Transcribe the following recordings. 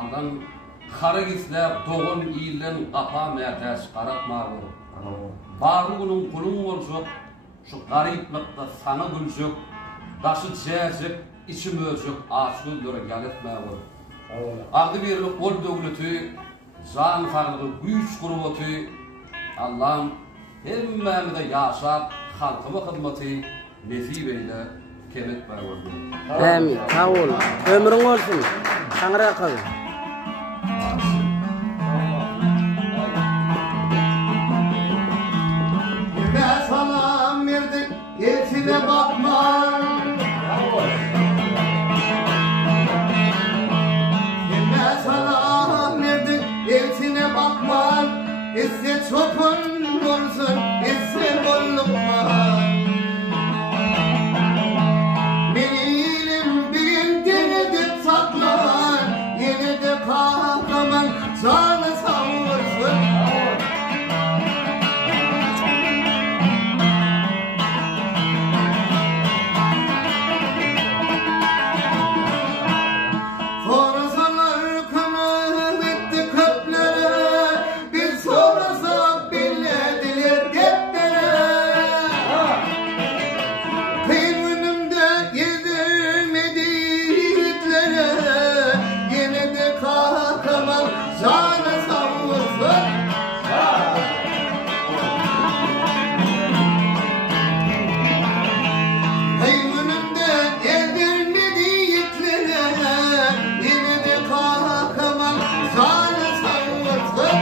Ondan kara gizler doğun iyilden qapa mertez qaratmağı. Barlığının kulun olacak, şu gariplikte sana gülcek, daşı cezip, içim ölcek, aşkıldırı gelitmeği. Ardı birlik ol dögülütü, can farlığı güç kurubutü, Allah'ım hemmemde yaşar, halkıma hizmeti, nesip eyle, kemetmeği. Amin, sağ ol. Ömrün olsun. Tanrı'ya kalın. Kime salam verdik, yetine bakma. Kime salam verdik, yetine bakma. İsse çopun olsun, isse bollukma. Benim birim denedip saklar, yine de kahraman canı savursun. Sorasalar kanı etti köplere, biz sorasak billediler deplere. Kıyım önümde yedirmedi yiğitlere, yine de kahraman canı savursun. Kıyım önümde yedirmedi yiğitlere, yine de kahraman canı savursun.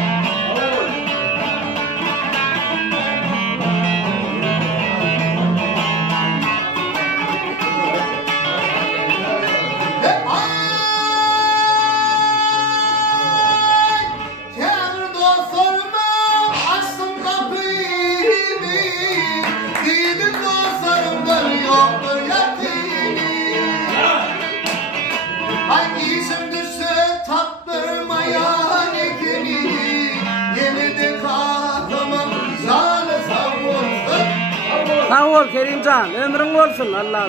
Kendi dostlarıma açtım kapıyı, gidip dostlarımdan yoktur yatini. Hangi işim düşse tattırmaya nekini, yine de kahraman canı savursun. Sağ ol Kerimcan. Ömrün olsun. Allah'a